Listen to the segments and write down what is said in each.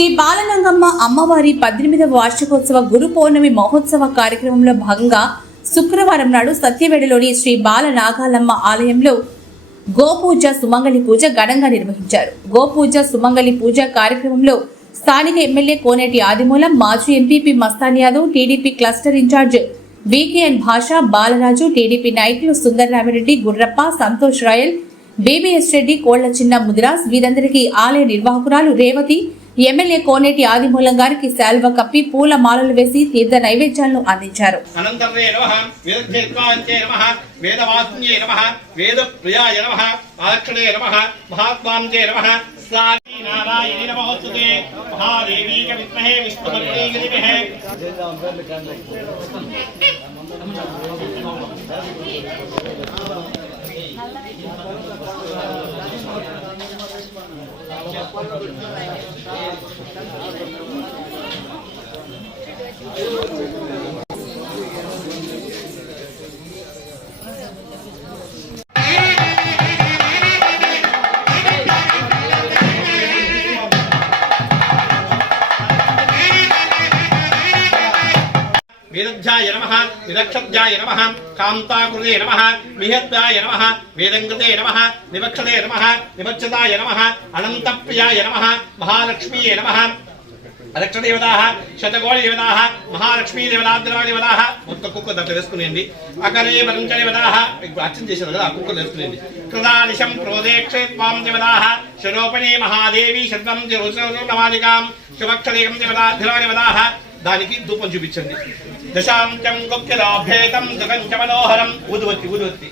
శ్రీ బాలనంగమ్మ అమ్మవారి 18వ వార్షికోత్సవ గురు పౌర్ణమి మహోత్సవ కార్యక్రమంలో భాగంగా శుక్రవారం నాడు సత్యవేడలోని శ్రీ బాల నాగాలమ్మ ఆలయంలో గోపూజ సుమంగళి పూజ ఘనంగా నిర్వహించారు. గోపూజ సుమంగళి పూజ కార్యక్రమంలో స్థానిక ఎమ్మెల్యే కోనేటి ఆదిమూలం, మాజీ MPP Mastan Yadav, TDP cluster incharge VKN Bhasha, Balaraju, TDP నాయకులు సుందరరామిరెడ్డి, గుర్రప్ప, సంతోష్ రాయల్, బీబీఎస్ రెడ్డి, కోళ్ల చిన్న ముదిరాజ్ వీరందరికీ ఆలయ నిర్వాహకురాలు రేవతి, ఎమ్మెల్యే కోనేటి ఆదిమూలం గారికి శాల్వ కప్పి పూల మాలలు వేసి తీర్థ నైవేద్యాలను అందించారు. वेदध्याय नमः, विदक्षध्याय नमः, कान्ताकृते नमः, विहद्याय नमः, वेदङ्कृते नमः, विवक्षते नमः, विवक्षताय नमः, अनन्तप्रियाय नमः, महालक्ष्मीये नमः, अदक्षदेवताः, शतकोटिदेवताः, महालक्ष्मी देवताः ఒక్క కుక్క దట్ట వేసుకునేయండి. అకరే పంచదేవతాः అర్చన చేశారు కదా, ఆ కుక్కలు వేసుకునేయండి. కృదానిశం ప్రోదేక్షే త్వాం దేవతాः శరోపణే మహాదేవి శర్వం నమాదికాం శుభక్షదేవం దేవతాः దానికి ధూపం చూపించండి. దశాంశం గుప్యలోభేతం దుగంచ మనోహరం ఊదువత్తి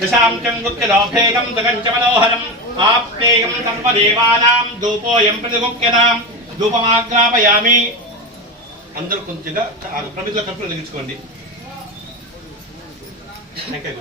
దశాంశం గుప్యలోభేతం దుగంచ మనోహరం ఆప్నేయం సర్వదేవానాం ధూపోయం ప్రతిగుప్యతాం ధూపమాగ్రాపయామి. అందరూ కొంచెంగా ప్రమిదల కర్పూరం వెలిగించుకోండి. Thank you.